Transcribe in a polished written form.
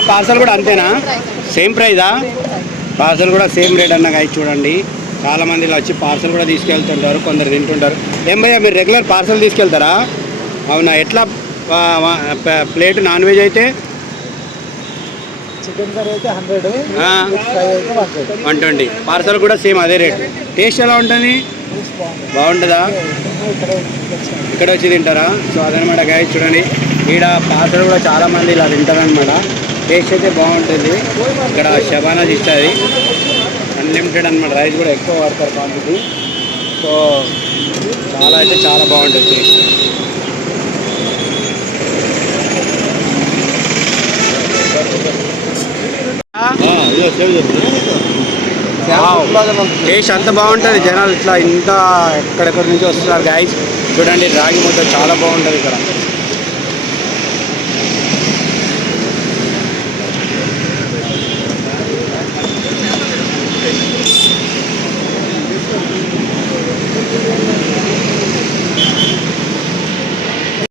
ఏమ్మా పార్సల్ కూడా అంతేనా? సేమ్ ప్రైజా? పార్సల్ కూడా సేమ్ రేట్ అన్న గాయ చూడండి. చాలామంది ఇలా వచ్చి పార్సల్ కూడా తీసుకెళ్తుంటారు, కొందరు తింటుంటారు. ఏం భయ్యా మీరు రెగ్యులర్ పార్సల్ తీసుకెళ్తారా? అవునా, ఎట్లా ప్లేట్ నాన్ వెజ్ అయితే? చికెన్ కర్రీ అయితే 100, 120. పార్సల్ కూడా సేమ్ అదే రేట్. టేస్ట్ ఎలా ఉంటుంది? బాగుంటుందా? ఇక్కడ వచ్చి తింటారా? సో అదనమాట గాయ చూడండి. ఈడ పార్సల్ కూడా చాలామంది ఇలా తింటారనమాట. టేస్ట్ అయితే బాగుంటుంది. ఇక్కడ షబానాజ్ ఇస్తుంది, అన్లిమిటెడ్ అనమాట. రైస్ కూడా ఎక్కువ వాడతారు క్వాంటిటీ. సో చాలా అయితే చాలా బాగుంటుంది టేస్ట్. టేస్ట్ అంత బాగుంటుంది. జనాలు ఇట్లా ఇంకా ఎక్కడెక్కడి నుంచి వస్తున్నారు గాయస్. చూడండి రాగి ముద్ద చాలా బాగుంటుంది ఇక్కడ.